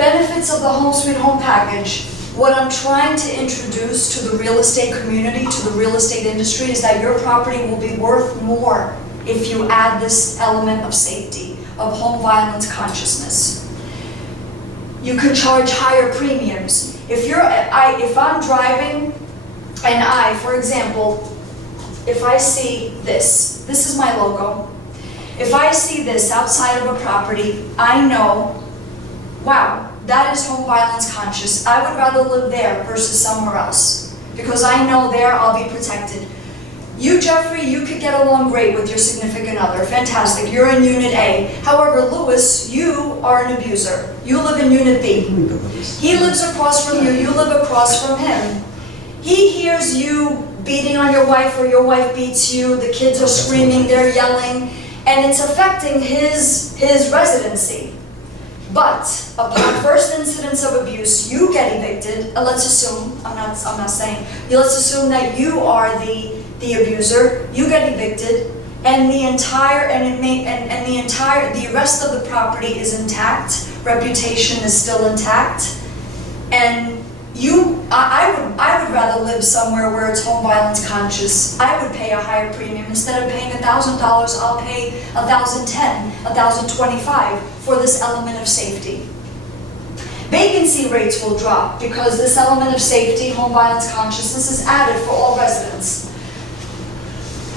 Benefits of the Home Sweet Home package. What I'm trying to introduce to the real estate community, to the real estate industry, is that your property will be worth more if you add this element of safety, of home violence consciousness. You could charge higher premiums. If I'm driving and for example, if I see this is my logo. If I see this outside of a property, I know, wow, that is home violence conscious. I would rather live there versus somewhere else because I know there I'll be protected. You, Jeffrey, you could get along great with your significant other. Fantastic. You're in Unit A. However, Louis, you are an abuser. You live in Unit B. He lives across from you. You live across from him. He hears you beating on your wife or your wife beats you. The kids are screaming, they're yelling, and it's affecting his residency. But upon first incidence of abuse, you get evicted. Let's assume, I'm not saying, let's assume that you are the abuser. You get evicted, and the rest of the property is intact. Reputation is still intact, and I would rather live somewhere where it's home violence conscious. I would pay a higher premium. Instead of paying $1,000, I'll pay $1,010, $1,025 for this element of safety. Vacancy rates will drop because this element of safety, home violence consciousness, is added for all residents.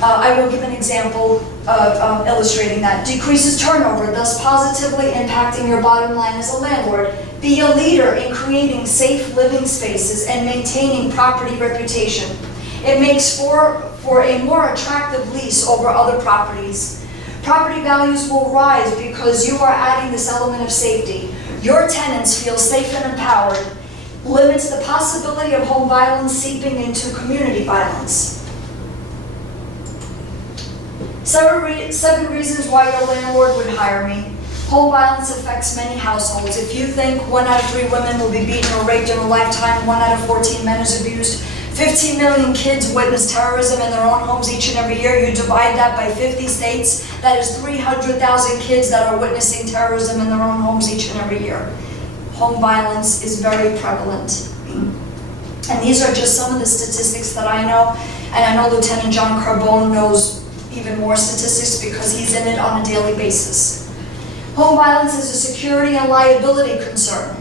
I will give an example illustrating that. Decreases turnover, thus positively impacting your bottom line as a landlord. Be a leader in creating safe living spaces and maintaining property reputation. It makes for a more attractive lease over other properties. Property values will rise because you are adding this element of safety. Your tenants feel safe and empowered. Limits the possibility of home violence seeping into community violence. 7 reasons why your landlord would hire me. Home violence affects many households. If you think 1 out of 3 women will be beaten or raped in a lifetime, 1 out of 14 men is abused, 15 million kids witness terrorism in their own homes each and every year. You divide that by 50 states, that is 300,000 kids that are witnessing terrorism in their own homes each and every year. Home violence is very prevalent. And these are just some of the statistics that I know. And I know Lieutenant John Carbone knows even more statistics because he's in it on a daily basis. Home violence is a security and liability concern.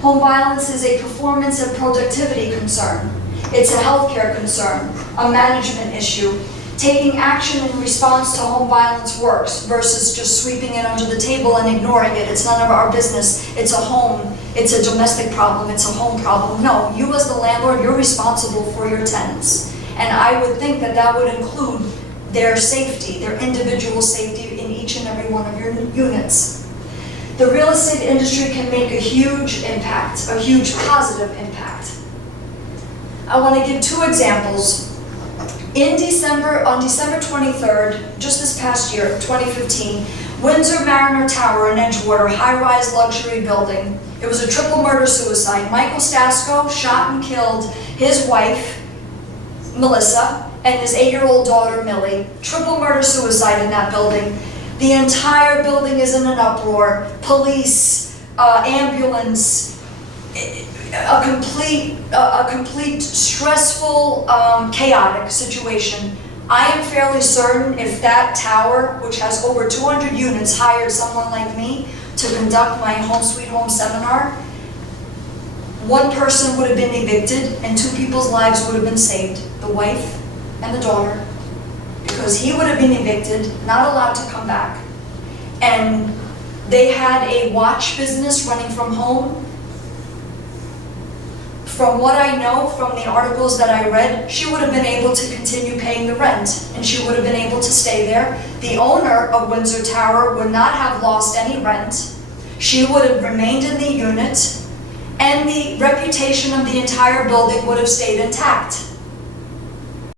Home violence is a performance and productivity concern. It's a healthcare concern, a management issue. Taking action in response to home violence works versus just sweeping it under the table and ignoring it. It's none of our business. It's a home. It's a domestic problem. It's a home problem. No, you as the landlord, you're responsible for your tenants. And I would think that that would include their safety, their individual safety in each and every one of your units. The real estate industry can make a huge impact, a huge positive impact. I want to give 2 examples. On December 23rd, just this past year, 2015, Windsor Mariner Tower in Edgewater, high-rise luxury building. It was a triple murder-suicide. Michael Stasko shot and killed his wife, Melissa, and his 8-year-old daughter, Millie. Triple murder-suicide in that building. The entire building is in an uproar. Police, ambulance, a complete stressful, chaotic situation. I am fairly certain if that tower, which has over 200 units, hired someone like me to conduct my Home Sweet Home seminar, 1 person would have been evicted and 2 people's lives would have been saved. The wife and the daughter, because he would have been evicted, not allowed to come back. And they had a watch business running from home. From what I know from the articles that I read, she would have been able to continue paying the rent and she would have been able to stay there. The owner of Windsor Tower would not have lost any rent. She would have remained in the unit and the reputation of the entire building would have stayed intact.